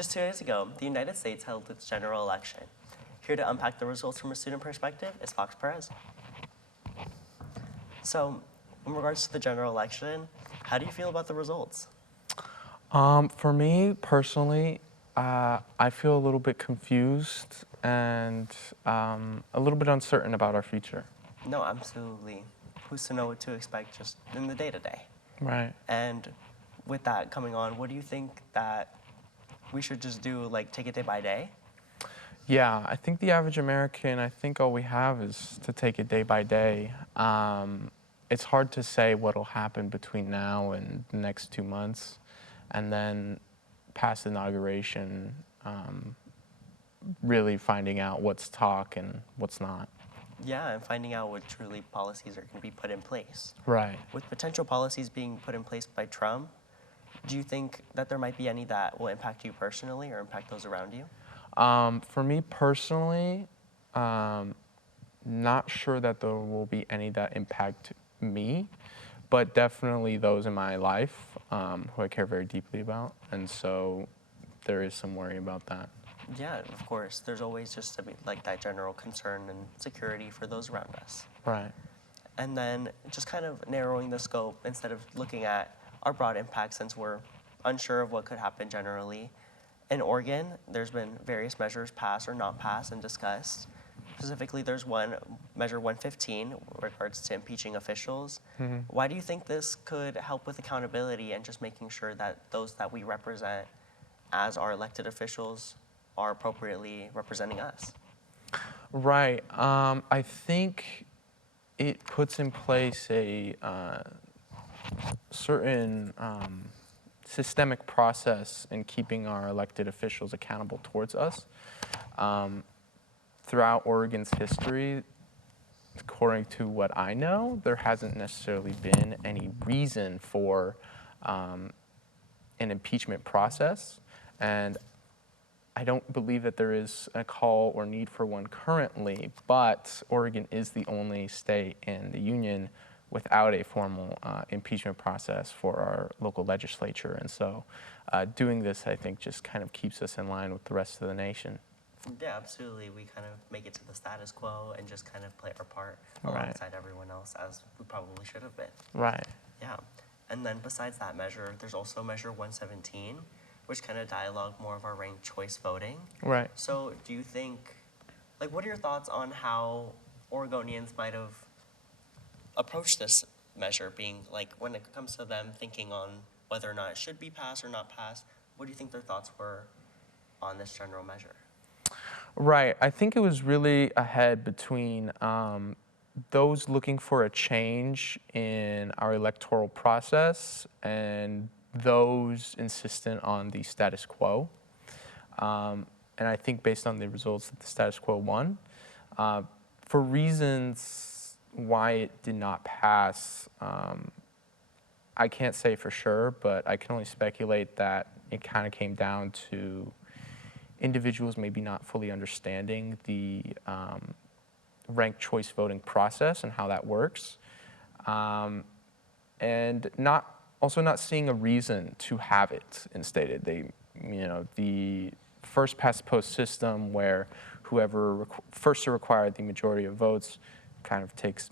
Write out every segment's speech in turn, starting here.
Just 2 days ago, the United States held its general election. Here to unpack the results from a student perspective is Fox Perez. So, in regards to the general election, how do you feel about the results? For me personally, I feel a little bit confused and a little bit uncertain about our future. No, absolutely. Who's to know what to expect just in the day-to-day? Right. And with that coming on, what do you think that we should just do, like take it day by day? Yeah, I think the average American, I think all we have is to take it day by day. It's hard to say what'll happen between now and the next 2 months, and then past inauguration, really finding out what's talk and what's not. Yeah, and finding out what truly policies are going to be put in place. Right. With potential policies being put in place by Trump, do you think that there might be any that will impact you personally or impact those around you? For me personally, not sure that there will be any that impact me, but definitely those in my life who I care very deeply about, and so there is some worry about that. Yeah, of course. There's always just like that general concern and security for those around us. Right. And then just kind of narrowing the scope instead of looking at our broad impact since we're unsure of what could happen generally. In Oregon, there's been various measures passed or not passed and discussed. Specifically, there's one, Measure 115, with regards to impeaching officials. Mm-hmm. Why do you think this could help with accountability and just making sure that those that we represent as our elected officials are appropriately representing us? Right. I think it puts in place a certain systemic process in keeping our elected officials accountable towards us. Throughout Oregon's history, according to what I know, there hasn't necessarily been any reason for an impeachment process, and I don't believe that there is a call or need for one currently, but Oregon is the only state in the union without a formal impeachment process for our local legislature. And so doing this, I think, just kind of keeps us in line with the rest of the nation. Yeah, absolutely. We kind of make it to the status quo and just kind of play our part Right. alongside everyone else, as we probably should have been. Right. Yeah. And then besides that measure, there's also Measure 117, which kind of dialogue more of our ranked choice voting. Right. So do you think, like, what are your thoughts on how Oregonians might have approached this measure, being like, when it comes to them thinking on whether or not it should be passed or not passed, what do you think their thoughts were on this general measure? Right. I think it was really ahead between those looking for a change in our electoral process and those insistent on the status quo. And I think based on the results that the status quo won, for reasons why it did not pass, I can't say for sure, but I can only speculate that it kind of came down to individuals maybe not fully understanding the ranked choice voting process and how that works, and also not seeing a reason to have it instated. The first past the post system where whoever first to require the majority of votes kind of takes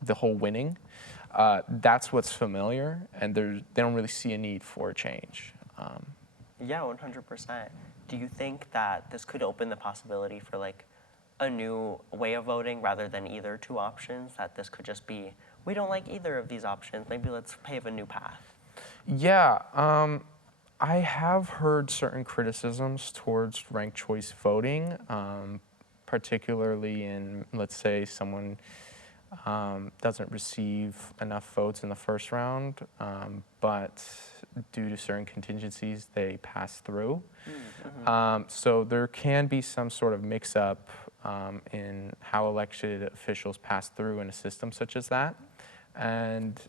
the whole winning. That's what's familiar, and they don't really see a need for a change. Yeah, 100%. Do you think that this could open the possibility for like a new way of voting rather than either two options, that this could just be, we don't like either of these options, maybe let's pave a new path? Yeah, I have heard certain criticisms towards ranked choice voting, particularly in, let's say, someone doesn't receive enough votes in the first round, but due to certain contingencies, they pass through. Mm-hmm. So there can be some sort of mix-up in how elected officials pass through in a system such as that. And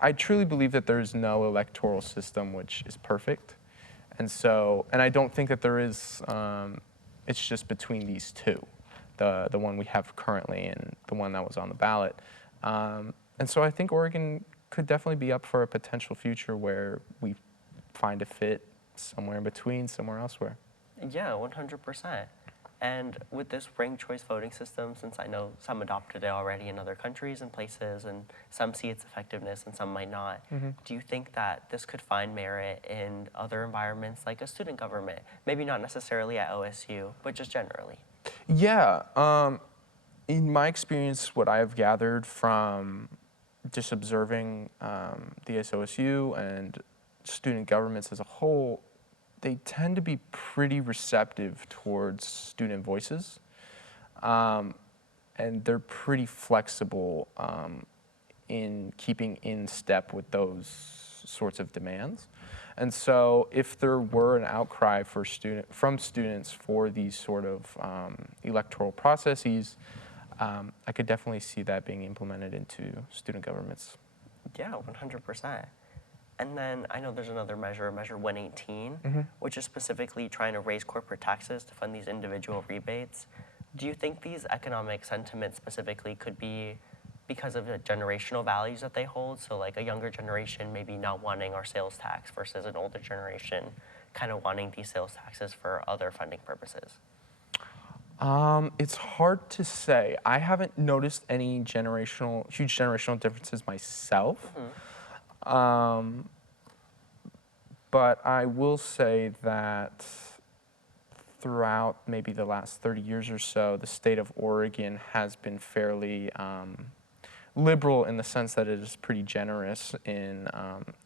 I truly believe that there is no electoral system which is perfect. And I don't think that there is, it's just between these two, the one we have currently and the one that was on the ballot. And so I think Oregon could definitely be up for a potential future where we find a fit somewhere in between, somewhere elsewhere. Yeah, 100%. And with this ranked choice voting system, since I know some adopted it already in other countries and places, and some see its effectiveness and some might not, do you think that this could find merit in other environments like a student government? Maybe not necessarily at OSU, but just generally. Yeah, in my experience, what I've gathered from just observing the ASOSU and student governments as a whole, they tend to be pretty receptive towards student voices, and they're pretty flexible in keeping in step with those sorts of demands. And so if there were an outcry from students for these sort of electoral processes, I could definitely see that being implemented into student governments. Yeah, 100%. And then I know there's another measure, Measure 118, which is specifically trying to raise corporate taxes to fund these individual rebates. Do you think these economic sentiments specifically could be because of the generational values that they hold? So like a younger generation maybe not wanting our sales tax versus an older generation kind of wanting these sales taxes for other funding purposes? It's hard to say. I haven't noticed any huge generational differences myself. But I will say that throughout maybe the last 30 years or so, the state of Oregon has been fairly liberal in the sense that it is pretty generous in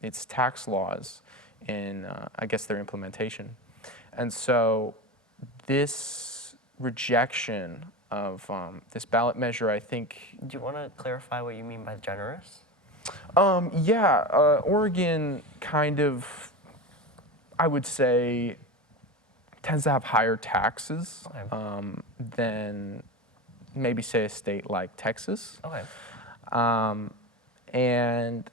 its tax laws and I guess their implementation. And so this rejection of this ballot measure, I think. Do you want to clarify what you mean by generous? Oregon kind of, I would say, tends to have higher taxes than maybe, say, a state like Texas. Okay. And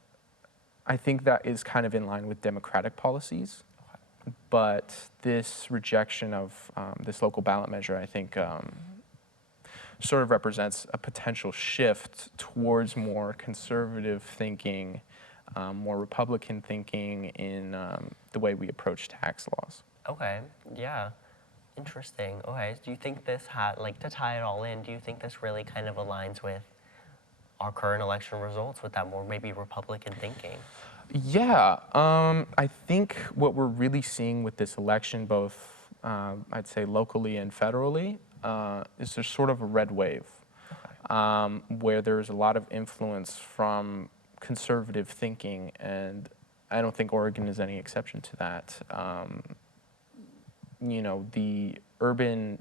I think that is kind of in line with democratic policies. But this rejection of this local ballot measure, I think, sort of represents a potential shift towards more conservative thinking, more Republican thinking in the way we approach tax laws. Okay, yeah, interesting. Okay, do you think this like to tie it all in, do you think this really kind of aligns with our current election results with that more maybe Republican thinking? Yeah, I think what we're really seeing with this election, both I'd say locally and federally, is there's sort of a red wave, where there's a lot of influence from conservative thinking, and I don't think Oregon is any exception to that. You know, the urban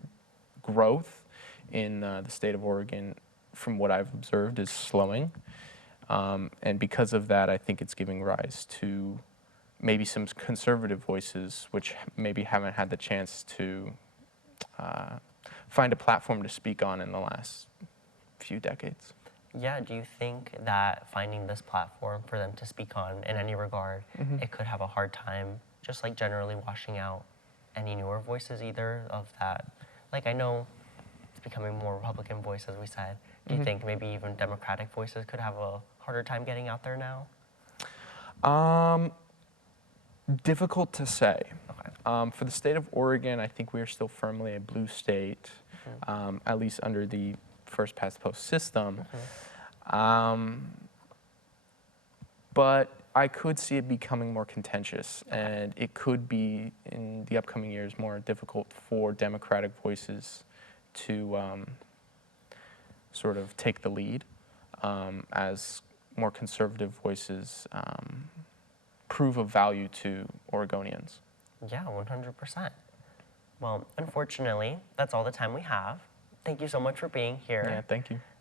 growth in the state of Oregon, from what I've observed, is slowing. And because of that, I think it's giving rise to maybe some conservative voices which maybe haven't had the chance to find a platform to speak on in the last few decades. Yeah, do you think that finding this platform for them to speak on in any regard, it could have a hard time just like generally washing out any newer voices either of that? Like I know it's becoming more Republican voice, as we said. Do you think maybe even Democratic voices could have a harder time getting out there now? Difficult to say. Okay. For the state of Oregon, I think we are still firmly a blue state, at least under the first past the post system. But I could see it becoming more contentious, and it could be in the upcoming years more difficult for Democratic voices to sort of take the lead as more conservative voices prove of value to Oregonians. Yeah, 100%. Well, unfortunately, that's all the time we have. Thank you so much for being here. Yeah, thank you.